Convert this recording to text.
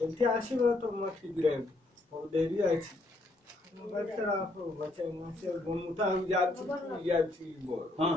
Belki aşırı otomatik girelim. O deri açı. Bakter आपको बच्चे मुझसे घूमता हूँ जाती हूँ बो हाँ